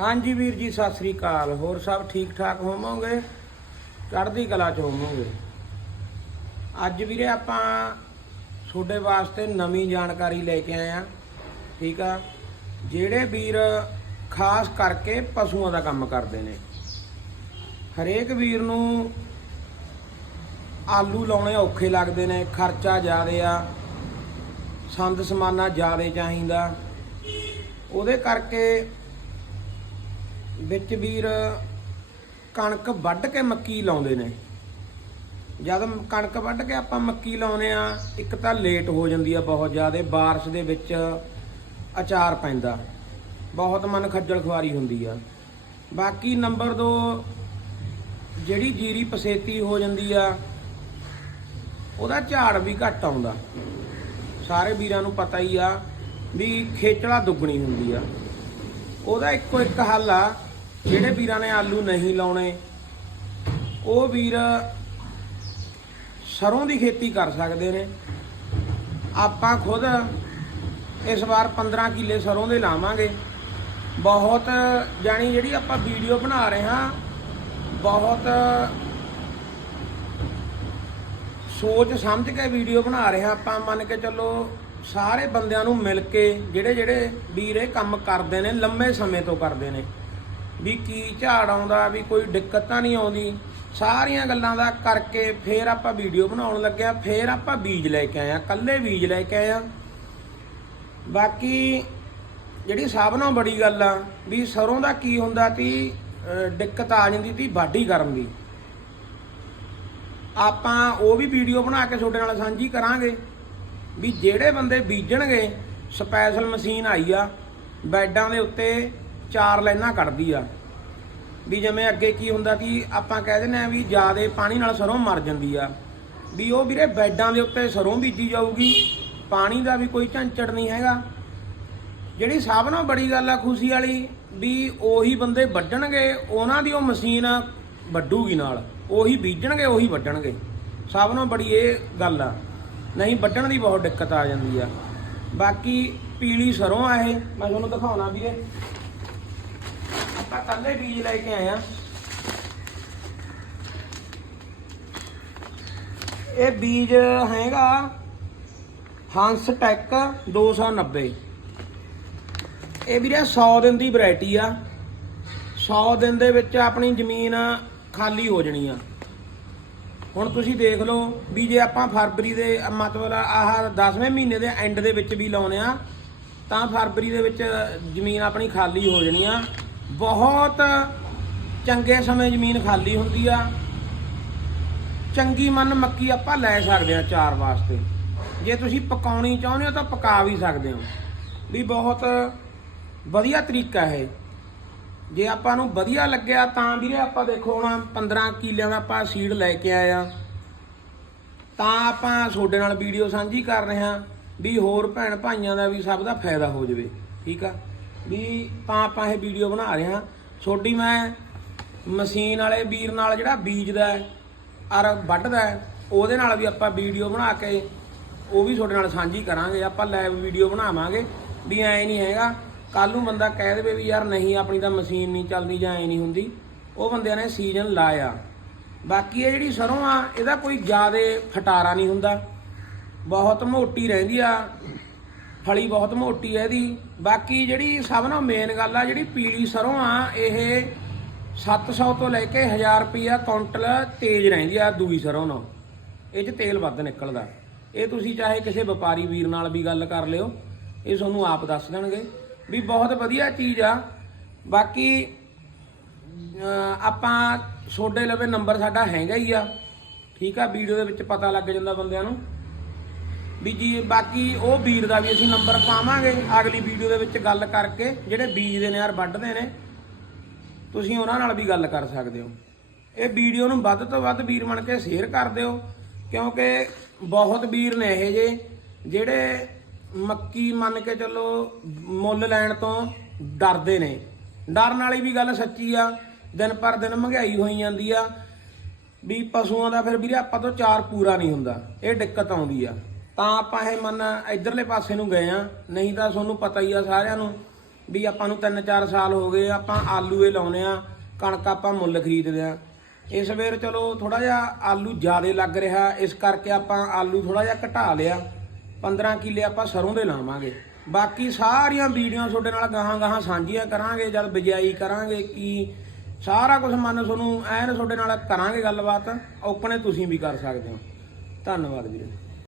ਹਾਂਜੀ ਵੀਰ ਜੀ, ਸਤਿ ਸ੍ਰੀ ਅਕਾਲ। ਹੋਰ ਸਭ ਠੀਕ ਠਾਕ ਹੋਵੋਗੇ? ਚੜ੍ਹਦੀ ਕਲਾ ਚ ਹੋਵੋਗੇ। ਅੱਜ ਵੀਰੇ ਆਪਾਂ ਤੁਹਾਡੇ ਵਾਸਤੇ ਨਵੀਂ ਜਾਣਕਾਰੀ ਲੈ ਕੇ ਆਏ ਆ, ਠੀਕ ਆ? ਜਿਹੜੇ ਵੀਰ ਖਾਸ ਕਰਕੇ ਪਸ਼ੂਆਂ ਦਾ ਕੰਮ ਕਰਦੇ ਨੇ। ਹਰੇਕ ਵੀਰ ਨੂੰ ਆਲੂ ਲਾਉਣੇ ਔਖੇ ਲੱਗਦੇ ਨੇ, ਖਰਚਾ ਜ਼ਿਆਦੇ ਆ ਸੰਦ ਸਮਾਨਾ ਜ਼ਿਆਦੇ ਚਾਹੀਦਾ। ਉਹਦੇ ਕਰਕੇ ਵਿੱਚ ਵੀਰ ਕਣਕ ਵੱਢ ਕੇ ਮੱਕੀ ਲਾਉਂਦੇ ਨੇ। ਜਦ ਕਣਕ ਵੱਢ ਕੇ ਆਪਾਂ ਮੱਕੀ ਲਾਉਨੇ ਆ ਇੱਕ ਤਾਂ ਲੇਟ ਹੋ ਜਾਂਦੀ ਆ ਬਹੁਤ ਜ਼ਿਆਦਾ, ਬਾਰਿਸ਼ ਦੇ ਵਿੱਚ ਅਚਾਰ ਪੈਂਦਾ। ਬਹੁਤ ਮਨ ਖੱਜਲ ਖੁਆਰੀ ਹੁੰਦੀ ਆ। ਬਾਕੀ ਨੰਬਰ 2 ਜਿਹੜੀ ਜੀਰੀ ਪਸੇਤੀ ਹੋ ਜਾਂਦੀ ਆ, ਉਹਦਾ ਝਾੜ ਵੀ ਘੱਟ ਆਉਂਦਾ। ਸਾਰੇ ਵੀਰਾਂ ਨੂੰ ਪਤਾ ਹੀ ਆ ਵੀ ਖੇਚਲਾ ਦੁੱਗਣੀ ਹੁੰਦੀ ਆ। ਉਹਦਾ ਇੱਕੋ ਇੱਕ ਹੱਲ ਆ ਜਿਹੜੇ ਵੀਰਾਂ ਨੇ ਆਲੂ ਨਹੀਂ ਲਾਉਣੇ, ਉਹ ਵੀਰ ਸਰੋਂ ਦੀ ਖੇਤੀ ਕਰ ਸਕਦੇ ਨੇ। ਆਪਾਂ ਖੁਦ ਇਸ ਵਾਰ 15 ਕਿੱਲੇ ਸਰੋਂ ਦੇ ਲਾਵਾਂਗੇ। ਬਹੁਤ ਜਾਣੀ ਜਿਹੜੀ ਆਪਾਂ ਵੀਡੀਓ ਬਣਾ ਰਹੇ ਹਾਂ, ਬਹੁਤ ਸੋਚ ਸਮਝ ਕੇ ਵੀਡੀਓ ਬਣਾ ਰਹੇ ਹਾਂ। ਆਪਾਂ ਮੰਨ ਕੇ ਚੱਲੋ ਸਾਰੇ ਬੰਦਿਆਂ ਨੂੰ ਮਿਲ ਕੇ ਜਿਹੜੇ ਜਿਹੜੇ ਵੀਰ ਇਹ ਕੰਮ ਕਰਦੇ ਨੇ, ਲੰਮੇ ਸਮੇਂ ਤੋਂ ਕਰਦੇ ਨੇ। ਵੀ ਕੀ ਝਾੜ ਆਉਂਦਾ, ਵੀ ਕੋਈ ਦਿੱਕਤ ਤਾਂ ਨਹੀਂ ਆਉਂਦੀ। ਸਾਰੀਆਂ ਗੱਲਾਂ ਦਾ ਕਰਕੇ ਫੇਰ ਆਪਾਂ ਵੀਡੀਓ ਬਣਾਉਣ ਲੱਗਿਆ ਫੇਰ ਆਪਾਂ ਬੀਜ ਲੈ ਕੇ ਆਏ ਆ ਕੱਲੇ ਬੀਜ ਲੈ ਕੇ ਆਏ ਆ ਬਾਕੀ ਜਿਹੜੀ ਸਭ ਨਾਲੋਂ ਬੜੀ ਗੱਲ ਆ, ਵੀ ਸਰੋਂ ਦਾ ਕੀ ਹੁੰਦਾ ਤੀ ਦਿੱਕਤ ਆ ਜਾਂਦੀ ਤੀ ਵਾਢੀ ਕਰਨ ਦੀ। ਆਪਾਂ ਉਹ ਵੀ ਵੀਡੀਓ ਬਣਾ ਕੇ ਤੁਹਾਡੇ ਨਾਲ ਸਾਂਝੀ ਕਰਾਂਗੇ, ਵੀ ਜਿਹੜੇ ਬੰਦੇ ਬੀਜਣਗੇ, ਸਪੈਸ਼ਲ ਮਸ਼ੀਨ ਆਈ ਆ, ਬੈਡਾਂ ਦੇ ਉੱਤੇ ਚਾਰ ਲਾਈਨਾਂ ਕੱਢਦੀ ਆ। ਵੀ ਜਿਵੇਂ ਅੱਗੇ ਕੀ ਹੁੰਦਾ ਕਿ ਆਪਾਂ ਕਹਿ ਦਿੰਦੇ ਆ ਵੀ ਜਿਆਦੇ ਪਾਣੀ ਨਾਲ ਸਰੋਂ ਮਰ ਜਾਂਦੀ ਆ। ਵੀ ਉਹ ਵੀਰੇ ਬੈਡਾਂ ਦੇ ਉੱਤੇ ਸਰੋਂ ਬੀਜੀ ਜਾਊਗੀ। ਪਾਣੀ ਦਾ ਵੀ ਕੋਈ ਝੰਚੜ ਨਹੀਂ ਹੈਗਾ। ਜਿਹੜੀ ਸਭ ਨਾਲੋਂ ਬੜੀ ਗੱਲ ਆ ਖੁਸ਼ੀ ਵਾਲੀ, ਵੀ ਉਹੀ ਬੰਦੇ ਵੱਢਣਗੇ, ਉਹਨਾਂ ਦੀ ਉਹ ਮਸ਼ੀਨ ਵੱਢੂਗੀ ਨਾਲ। ਉਹੀ ਬੀਜਣਗੇ, ਉਹੀ ਵੱਢਣਗੇ। ਸਭ ਨਾਲੋਂ ਬੜੀ ਇਹ ਗੱਲ ਆ। ਨਹੀਂ, ਵੱਢਣ ਦੀ ਬਹੁਤ ਦਿੱਕਤ ਆ ਜਾਂਦੀ ਆ। ਬਾਕੀ ਪੀਲੀ ਸਰੋਂ ਆ ਇਹ। ਮੈਂ ਤੁਹਾਨੂੰ ਦਿਖਾਉਣਾ ਵੀਰੇ। ਆਪਾਂ ਕੱਲੇ ਬੀਜ ਲੈ ਕੇ ਆਏ ਆ। ਇਹ ਬੀਜ ਹੈਗਾ ਹੰਸ ਟੈਕ 290 ਇਹ ਵੀਰੇ 100 ਦਿਨ ਦੀ ਵੈਰਾਈਟੀ ਆ। 100 ਦਿਨ ਦੇ ਵਿੱਚ ਆਪਣੀ ਜ਼ਮੀਨ ਖਾਲੀ ਹੋ ਜਣੀ ਆ। ਹੁਣ ਤੁਸੀਂ ਦੇਖ ਲਓ ਵੀ ਜੇ ਆਪਾਂ ਫਰਵਰੀ ਦੇ ਮਤਲਬ ਆਹ 10ਵੇਂ ਮਹੀਨੇ ਦੇ ਐਂਡ ਦੇ ਵਿੱਚ ਵੀ ਲਾਉਨੇ ਆ, ਤਾਂ ਫਰਵਰੀ ਦੇ ਵਿੱਚ ਜ਼ਮੀਨ ਆਪਣੀ ਖਾਲੀ ਹੋ ਜਣੀ ਆ। ਬਹੁਤ ਚੰਗੇ ਸਮੇਂ ਜ਼ਮੀਨ ਖਾਲੀ ਹੁੰਦੀ ਆ। ਚੰਗੀ ਮਨ ਮੱਕੀ ਆਪਾਂ ਲੈ ਸਕਦੇ ਆ ਚਾਰ ਵਾਸਤੇ। ਜੇ ਤੁਸੀਂ ਪਕਾਉਣੀ ਚਾਹੁੰਦੇ ਹੋ ਤਾਂ ਪਕਾ ਵੀ ਸਕਦੇ ਹੋ। ਵੀ ਬਹੁਤ ਵਧੀਆ ਤਰੀਕਾ ਹੈ ਜੇ ਆਪਾਂ ਨੂੰ ਵਧੀਆ ਲੱਗਿਆ ਤਾਂ ਵੀਰੇ ਆਪਾਂ ਦੇਖੋ ਹੁਣ 15 ਕਿੱਲਿਆਂ ਦਾ ਆਪਾਂ ਸੀਡ ਲੈ ਕੇ ਆਏ ਆ। ਤਾਂ ਆਪਾਂ ਤੁਹਾਡੇ ਨਾਲ ਵੀਡੀਓ ਸਾਂਝੀ ਕਰ ਰਹੇ ਹਾਂ ਵੀ ਹੋਰ ਭੈਣ ਭਾਈਆਂ ਦਾ ਵੀ ਸਭ ਦਾ ਫਾਇਦਾ ਹੋ ਜਾਵੇ। ਠੀਕ ਆ? ਵੀ ਤਾਂ ਆਪਾਂ ਇਹ ਵੀਡੀਓ ਬਣਾ ਰਹੇ ਹਾਂ। ਛੋਟੀ ਮੈਂ ਮਸ਼ੀਨ ਵਾਲੇ ਵੀਰ ਨਾਲ ਜਿਹੜਾ ਬੀਜਦਾ ਹੈ, ਅਰ ਵੱਢਦਾ ਉਹਦੇ ਨਾਲ ਵੀ ਆਪਾਂ ਵੀਡੀਓ ਬਣਾ ਕੇ ਉਹ ਵੀ ਤੁਹਾਡੇ ਨਾਲ ਸਾਂਝੀ ਕਰਾਂਗੇ। ਆਪਾਂ ਲਾਈਵ ਵੀਡੀਓ ਬਣਾਵਾਂਗੇ ਵੀ ਐ ਨਹੀਂ ਹੈਗਾ। ਕੱਲ ਨੂੰ ਬੰਦਾ ਕਹਿ ਦੇਵੇ ਵੀ ਯਾਰ ਨਹੀਂ, ਆਪਣੀ ਤਾਂ ਮਸ਼ੀਨ ਨਹੀਂ ਚੱਲਦੀ ਜਾਂ ਐ ਨਹੀਂ ਹੁੰਦੀ। ਉਹ ਬੰਦਿਆਂ ਨੇ ਸੀਜ਼ਨ ਲਾਇਆ। ਬਾਕੀ ਇਹ ਜਿਹੜੀ ਸਰੋਂ ਆ, ਇਹਦਾ ਕੋਈ ਜ਼ਿਆਦਾ ਫਟਾਰਾ ਨਹੀਂ ਹੁੰਦਾ। ਬਹੁਤ ਮੋਟੀ ਰਹਿੰਦੀ ਆ। ਫਲੀ ਬਹੁਤ ਮੋਟੀ ਹੈ ਇਹਦੀ। ਬਾਕੀ ਜਿਹੜੀ ਸਭ ਨਾਲੋਂ ਮੇਨ ਗੱਲ ਆ, ਜਿਹੜੀ ਪੀਲੀ ਸਰੋਂ ਆ, ਇਹ 700 ਤੋਂ ਲੈ ਕੇ 1000 ਰੁਪਿਆ ਕੁਇੰਟਲ ਤੇਜ਼ ਰਹਿੰਦੀ ਆ ਦੂਈ ਸਰੋਂ ਨਾਲ। ਇਹ 'ਚ ਤੇਲ ਵੱਧ ਨਿਕਲਦਾ। ਇਹ ਤੁਸੀਂ ਚਾਹੇ ਕਿਸੇ ਵਪਾਰੀ ਵੀਰ ਨਾਲ ਵੀ ਗੱਲ ਕਰ ਲਿਓ, ਇਹ ਤੁਹਾਨੂੰ ਆਪ ਦੱਸ ਦੇਣਗੇ ਵੀ ਬਹੁਤ ਵਧੀਆ ਚੀਜ਼ ਆ। ਬਾਕੀ ਆਪਾਂ ਛੋਡੇ ਲਵੇ ਨੰਬਰ ਸਾਡਾ ਹੈਗਾ ਹੀ ਆ। ਠੀਕ ਆ, ਵੀਡੀਓ ਦੇ ਵਿੱਚ ਪਤਾ ਲੱਗ ਜਾਂਦਾ ਬੰਦਿਆਂ ਨੂੰ। ਵੀ ਜੀ ਬਾਕੀ ਉਹ ਵੀਰ ਦਾ ਵੀ ਅਸੀਂ ਨੰਬਰ ਪਾਵਾਂਗੇ ਅਗਲੀ ਵੀਡੀਓ ਦੇ ਵਿੱਚ ਗੱਲ ਕਰਕੇ, ਜਿਹੜੇ ਬੀਜਦੇ ਨੇ ਯਾਰ ਵੱਢਦੇ ਨੇ, ਤੁਸੀਂ ਉਹਨਾਂ ਨਾਲ ਵੀ ਗੱਲ ਕਰ ਸਕਦੇ ਹੋ। ਇਹ ਵੀਡੀਓ ਨੂੰ ਵੱਧ ਤੋਂ ਵੱਧ ਵੀਰ ਬਣ ਕੇ ਸ਼ੇਅਰ ਕਰ ਦਿਓ, ਕਿਉਂਕਿ ਬਹੁਤ ਵੀਰ ਨੇ ਇਹ ਜੇ, ਜਿਹੜੇ ਮੱਕੀ ਮੰਨ ਕੇ ਚੱਲੋ ਮੁੱਲ ਲੈਣ ਤੋਂ ਡਰਦੇ ਨੇ। ਡਰਨ ਵਾਲੀ ਵੀ ਗੱਲ ਸੱਚੀ ਆ, ਦਿਨ ਪਰ ਦਿਨ ਮਹਿੰਗਾਈ ਹੋਈ ਜਾਂਦੀ ਆ, ਵੀ ਪਸ਼ੂਆਂ ਦਾ ਫਿਰ ਵੀਰੇ ਆਪਾਂ ਤੋਂ ਚਾਰ ਪੂਰਾ ਨਹੀਂ ਹੁੰਦਾ, ਇਹ ਦਿੱਕਤ ਆਉਂਦੀ ਆ। ਤਾਂ ਆਪਾਂ ਇਹ ਮੰਨ ਇਧਰਲੇ ਪਾਸੇ ਨੂੰ ਗਏ ਆ। ਨਹੀਂ ਤਾਂ ਤੁਹਾਨੂੰ ਪਤਾ ਹੀ ਆ ਸਾਰਿਆਂ ਨੂੰ ਵੀ ਆਪਾਂ ਨੂੰ 3-4 ਸਾਲ ਹੋ ਗਏ, ਆਪਾਂ ਆਲੂ ਇਹ ਲਾਉਨੇ ਆ, ਕਣਕ ਆਪਾਂ ਮੁੱਲ ਖਰੀਦਦੇ ਆ। ਇਸ ਵੇਰ ਚਲੋ ਥੋੜਾ ਜਿਹਾ ਆਲੂ ਜ਼ਿਆਦਾ ਲੱਗ ਰਿਹਾ, ਇਸ ਕਰਕੇ ਆਪਾਂ ਆਲੂ ਥੋੜਾ ਜਿਹਾ ਘਟਾ ਲਿਆ। 15 ਕਿੱਲੇ ਆਪਾਂ ਸਰੋਂ ਦੇ ਲਾਵਾਂਗੇ। ਬਾਕੀ ਸਾਰੀਆਂ ਵੀਡੀਓ ਤੁਹਾਡੇ ਨਾਲ ਗਾਹਾਂ ਗਾਹਾਂ ਸਾਂਝੀਆਂ ਕਰਾਂਗੇ, ਜਦ ਬਿਜਾਈ ਕਰਾਂਗੇ, ਕੀ ਸਾਰਾ ਕੁਝ ਮਨ ਤੁਹਾਨੂੰ ਐਨ ਤੁਹਾਡੇ ਨਾਲ ਕਰਾਂਗੇ ਗੱਲਬਾਤ, ਓਪਨੇ ਤੁਸੀਂ ਵੀ ਕਰ ਸਕਦੇ ਹੋ। ਧੰਨਵਾਦ ਵੀਰੇ।